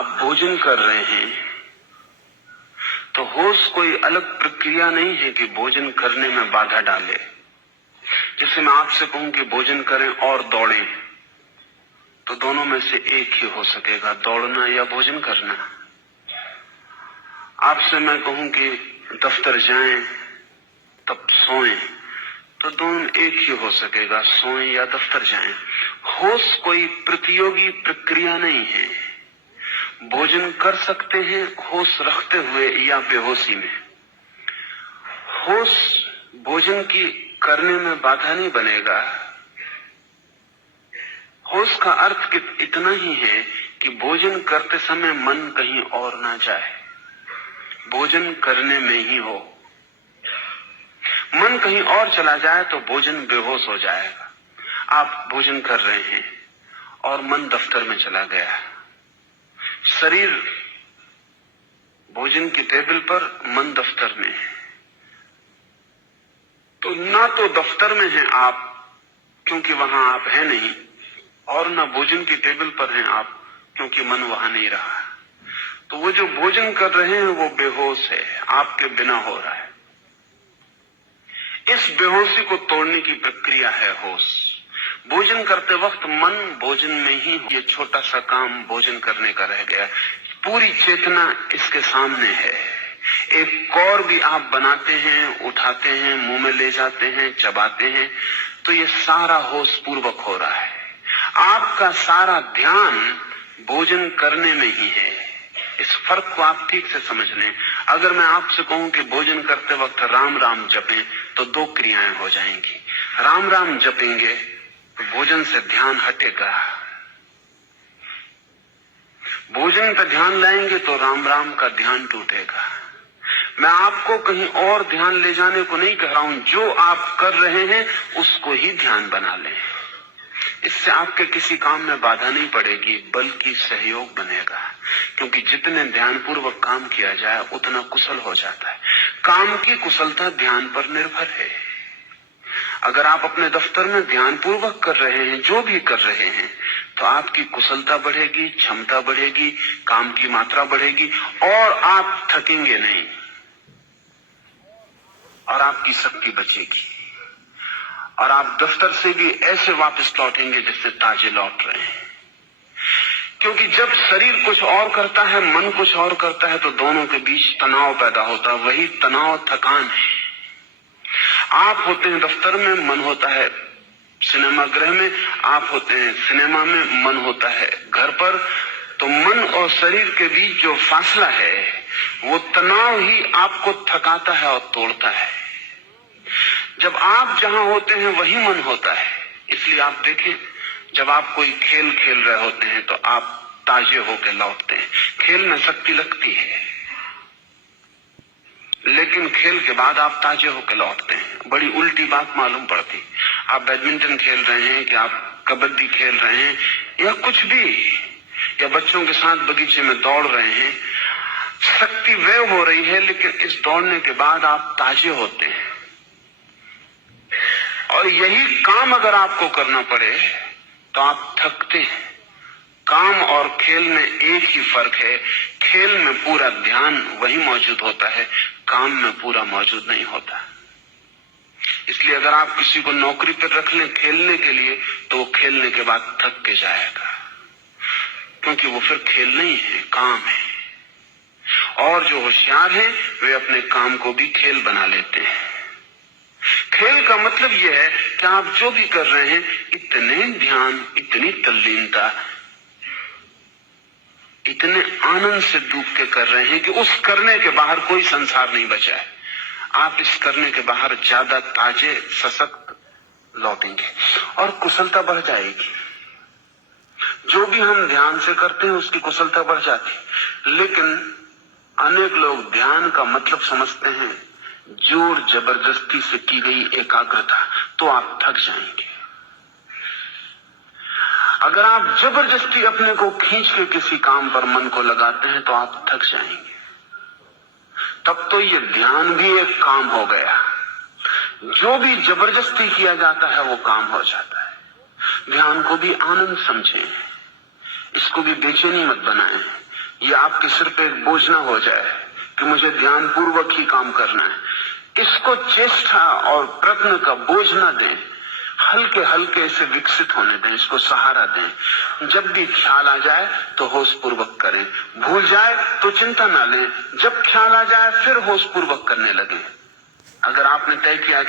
आप भोजन कर रहे हैं तो होश कोई अलग प्रक्रिया नहीं है कि भोजन करने में बाधा डाले। जैसे मैं आपसे कहूं कि भोजन करें और दौड़ें, तो दोनों में से एक ही हो सकेगा, दौड़ना या भोजन करना। आपसे मैं कहूं कि दफ्तर जाएं तब सोएं, तो दोनों एक ही हो सकेगा, सोएं या दफ्तर जाएं। होश कोई प्रतियोगी प्रक्रिया नहीं है। भोजन कर सकते हैं होश रखते हुए या बेहोशी में। होश भोजन की करने में बाधा नहीं बनेगा। होश का अर्थ इतना ही है कि भोजन करते समय मन कहीं और ना जाए, भोजन करने में ही हो। मन कहीं और चला जाए तो भोजन बेहोश हो जाएगा। आप भोजन कर रहे हैं और मन दफ्तर में चला गया, शरीर भोजन की टेबल पर, मन दफ्तर में है, तो ना तो दफ्तर में हैं आप क्योंकि वहां आप हैं नहीं, और ना भोजन की टेबल पर हैं आप क्योंकि मन वहां नहीं रहा। तो वो जो भोजन कर रहे हैं वो बेहोश है, आपके बिना हो रहा है। इस बेहोशी को तोड़ने की प्रक्रिया है होश। भोजन करते वक्त मन भोजन में ही, ये छोटा सा काम भोजन करने का रह गया, पूरी चेतना इसके सामने है। एक कौर भी आप बनाते हैं, उठाते हैं, मुंह में ले जाते हैं, चबाते हैं, तो ये सारा होश पूर्वक हो रहा है। आपका सारा ध्यान भोजन करने में ही है। इस फर्क को आप ठीक से समझ लें। अगर मैं आपसे कहूं कि भोजन करते वक्त राम राम जपें, तो दो क्रियाएं हो जाएंगी। राम राम जपेंगे तो भोजन से ध्यान हटेगा, भोजन पर ध्यान लाएंगे तो राम राम का ध्यान टूटेगा। मैं आपको कहीं और ध्यान ले जाने को नहीं कह रहा हूं, जो आप कर रहे हैं उसको ही ध्यान बना लें। इससे आपके किसी काम में बाधा नहीं पड़ेगी, बल्कि सहयोग बनेगा। क्योंकि जितने ध्यानपूर्वक काम किया जाए उतना कुशल हो जाता है। काम की कुशलता ध्यान पर निर्भर है। अगर आप अपने दफ्तर में ध्यानपूर्वक कर रहे हैं, जो भी कर रहे हैं, तो आपकी कुशलता बढ़ेगी, क्षमता बढ़ेगी, काम की मात्रा बढ़ेगी, और आप थकेंगे नहीं, और आपकी शक्ति बचेगी, और आप दफ्तर से भी ऐसे वापस लौटेंगे जैसे ताजे लौट रहे हैं। क्योंकि जब शरीर कुछ और करता है, मन कुछ और करता है, तो दोनों के बीच तनाव पैदा होता है। वही तनाव थकान है। आप होते हैं दफ्तर में, मन होता है सिनेमा गृह में, आप होते हैं सिनेमा में, मन होता है घर पर। तो मन और शरीर के बीच जो फासला है, वो तनाव ही आपको थकाता है और तोड़ता है। जब आप जहां होते हैं वही मन होता है। इसलिए आप देखें, जब आप कोई खेल खेल रहे होते हैं तो आप ताजे होकर लौटते हैं। खेल में शक्ति लगती है, लेकिन खेल के बाद आप ताजे होकर लौटते हैं। बड़ी उल्टी बात मालूम पड़ती। आप बैडमिंटन खेल रहे हैं, कि आप कबड्डी खेल रहे हैं, या कुछ भी, या बच्चों के साथ बगीचे में दौड़ रहे हैं, शक्ति व्यय हो रही है, लेकिन इस दौड़ने के बाद आप ताजे होते हैं। और यही काम अगर आपको करना पड़े तो आप थकते हैं। काम और खेल में एक ही फर्क है, खेल में पूरा ध्यान वही मौजूद होता है, काम में पूरा मौजूद नहीं होता। इसलिए अगर आप किसी को नौकरी पर रख लें खेलने के लिए, तो वो खेलने के बाद थक के जाएगा, क्योंकि वो फिर खेल नहीं है, काम है। और जो होशियार हैं वे अपने काम को भी खेल बना लेते हैं। खेल का मतलब यह है कि आप जो भी कर रहे हैं, इतने ध्यान, इतनी तल्लीनता, इतने आनंद से डूब के कर रहे हैं कि उस करने के बाहर कोई संसार नहीं बचा है। आप इस करने के बाहर ज्यादा ताजे, सशक्त लौटेंगे और कुशलता बढ़ जाएगी। जो भी हम ध्यान से करते हैं उसकी कुशलता बढ़ जाती। लेकिन अनेक लोग ध्यान का मतलब समझते हैं जोर जबरदस्ती से की गई एकाग्रता, तो आप थक जाएंगे। अगर आप जबरदस्ती अपने को खींच के किसी काम पर मन को लगाते हैं तो आप थक जाएंगे। तब तो ये ध्यान भी एक काम हो गया। जो भी जबरदस्ती किया जाता है वो काम हो जाता है। ध्यान को भी आनंद समझें, इसको भी बेचैनी मत बनाएं। ये आपके सिर पे एक बोझ ना हो जाए कि मुझे ध्यानपूर्वक ही काम करना है। इसको चेष्टा और प्रयत्न का बोझ ना दें, हल्के हल्के इसे विकसित होने दें, इसको सहारा दें। जब भी ख्याल आ जाए तो होश पूर्वक करें, भूल जाए तो चिंता ना लें, जब ख्याल आ जाए फिर होश पूर्वक करने लगे। अगर आपने तय किया कि